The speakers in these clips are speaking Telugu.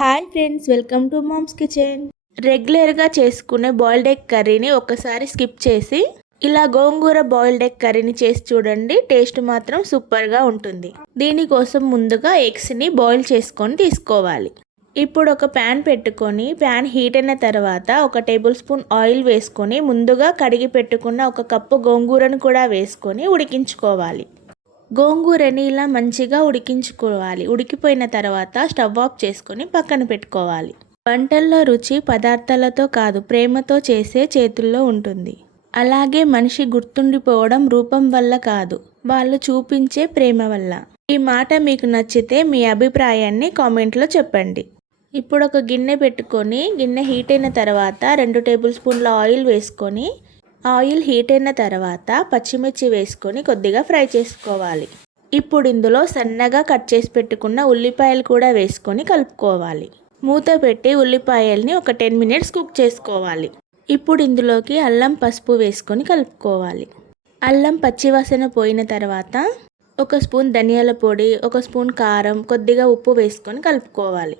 Hi friends, welcome to mom's kitchen. రెగ్యులర్గా చేసుకునే బాయిల్డ్ ఎగ్ కర్రీని ఒకసారి స్కిప్ చేసి ఇలా గోంగూర బాయిల్డ్ ఎగ్ కర్రీని చేసి చూడండి. టేస్ట్ మాత్రం సూపర్గా ఉంటుంది. దీనికోసం ముందుగా ఎగ్స్ని బాయిల్ చేసుకొని తీసుకోవాలి. ఇప్పుడు ఒక ప్యాన్ పెట్టుకొని ప్యాన్ హీట్ అయిన తర్వాత 1 టేబుల్ స్పూన్ ఆయిల్ వేసుకొని ముందుగా కడిగి పెట్టుకున్న 1 కప్పు గోంగూరను కూడా వేసుకొని ఉడికించుకోవాలి. గోంగూరని ఇలా మంచిగా ఉడికించుకోవాలి. ఉడికిపోయిన తర్వాత స్టవ్ ఆఫ్ చేసుకొని పక్కన పెట్టుకోవాలి. వంటల్లో రుచి పదార్థాలతో కాదు, ప్రేమతో చేసే చేతుల్లో ఉంటుంది. అలాగే మనిషి గుర్తుండిపోవడం రూపం వల్ల కాదు, వాళ్ళు చూపించే ప్రేమ వల్ల. ఈ మాట మీకు నచ్చితే మీ అభిప్రాయాన్ని కామెంట్లో చెప్పండి. ఇప్పుడు ఒక గిన్నె పెట్టుకొని గిన్నె హీట్ అయిన తర్వాత 2 టేబుల్ స్పూన్ల ఆయిల్ వేసుకొని ఆయిల్ హీట్ అయిన తర్వాత పచ్చిమిర్చి వేసుకొని కొద్దిగా ఫ్రై చేసుకోవాలి. ఇప్పుడు ఇందులో సన్నగా కట్ చేసి పెట్టుకున్న ఉల్లిపాయలు కూడా వేసుకొని కలుపుకోవాలి. మూత పెట్టి ఉల్లిపాయల్ని ఒక 10 మినిట్స్ కుక్ చేసుకోవాలి. ఇప్పుడు ఇందులోకి అల్లం పసుపు వేసుకొని కలుపుకోవాలి. అల్లం పచ్చివాసన పోయిన తర్వాత 1 స్పూన్ ధనియాల పొడి, 1 స్పూన్ కారం, కొద్దిగా ఉప్పు వేసుకొని కలుపుకోవాలి.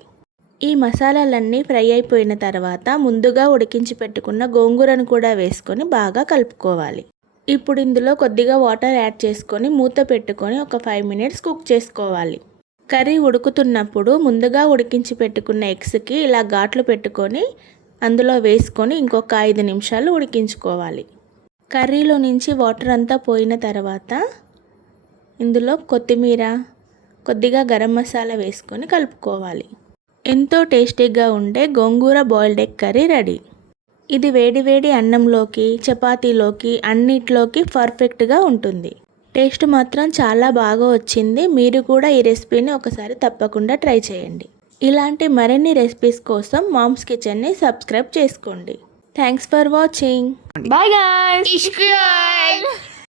ఈ మసాలాలన్నీ ఫ్రై అయిపోయిన తర్వాత ముందుగా ఉడికించి పెట్టుకున్న గోంగూరను కూడా వేసుకొని బాగా కలుపుకోవాలి. ఇప్పుడు ఇందులో కొద్దిగా వాటర్ యాడ్ చేసుకొని మూత పెట్టుకొని ఒక 5 మినిట్స్ కుక్ చేసుకోవాలి. కర్రీ ఉడుకుతున్నప్పుడు ముందుగా ఉడికించి పెట్టుకున్న ఎగ్స్కి ఇలా ఘాట్లు పెట్టుకొని అందులో వేసుకొని ఇంకొక 5 నిమిషాలు ఉడికించుకోవాలి. కర్రీలో నుంచి వాటర్ అంతా పోయిన తర్వాత ఇందులో కొత్తిమీర, కొద్దిగా గరం మసాలా వేసుకొని కలుపుకోవాలి. ఎంతో టేస్టీగా ఉండే గోంగూర బాయిల్డ్ ఎగ్ కర్రీ రెడీ. ఇది వేడివేడి అన్నంలోకి, చపాతీలోకి అన్నిట్లోకి పర్ఫెక్ట్గా ఉంటుంది. టేస్ట్ మాత్రం చాలా బాగా వచ్చింది. మీరు కూడా ఈ రెసిపీని ఒకసారి తప్పకుండా ట్రై చేయండి. ఇలాంటి మరిన్ని రెసిపీస్ కోసం మామ్స్ కిచెన్ని సబ్స్క్రైబ్ చేసుకోండి. Thanks for watching. Bye guys.